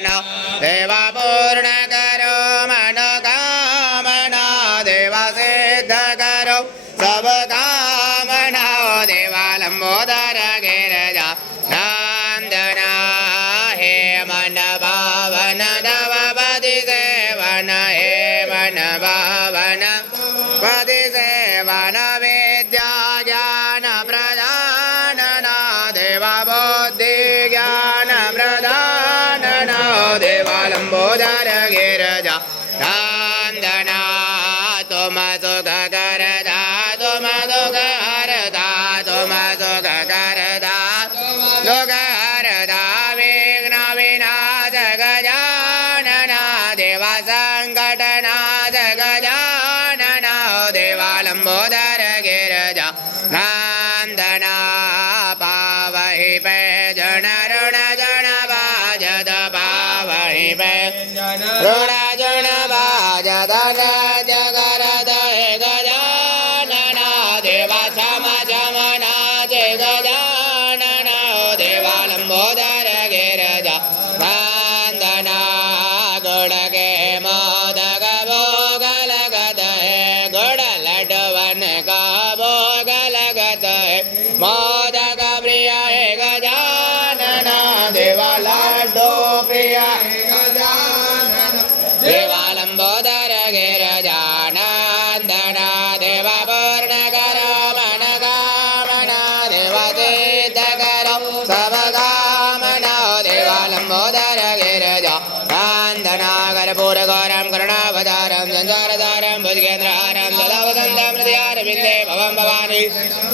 देव पूर्ण करो मनोकामना देव सिद्ध करो सब कामना देवा लंबोदर गिरजा नंदना हे मन भावन नवपति सेवन हे मन भावन पति सेवन विद्या ज्ञान प्रदानना देवा बुद्धि ज्ञान प्रदानना देवा लंबोदर गिरजा नंदना तुम सुख करता तुम दुख हरता तुम सुख करता दुख हरता विघ्न विनाश गजानना देवा संकटनाश गजानना देवा लंबोदर गिरजा नंदना पावहि पे जन ऋण जन बाजत पावहि पे ऋण जन बाजत जगरद गजानना देवा क्षम क्षमनाथ गजानना देवा लंबोदर गिरजा नंदना गुड़ के मोदक भोग लगत है गुड़ लड्डवन का भोग लगत है मोदक प्रिय है गजानना देवा लड्डू प्रिय है गजानना देवा लंबोदर गिरजा नंदना देवा पूर्ण करो मनोकामना देवा सिद्ध करो सब कामना देवा लंबोदर गिरजा नंदना कर्पूर गौरम करुणावतारम संसारधारम भुजगेन्द्रहारम जलावसंतम हृदयारविंदे भवं भवानी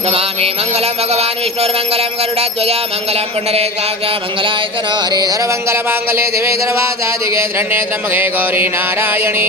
नमामि मंगलम भगवान विष्णुर्मंगलम गरुड़ध्वज मंगलम पुंडरीकाक्ष मंगलाय तनो हरिधर मंगल मांगल्ये दिवे सर्वासाधिके धन्ये त्र्यंबके गौरी नारायणी।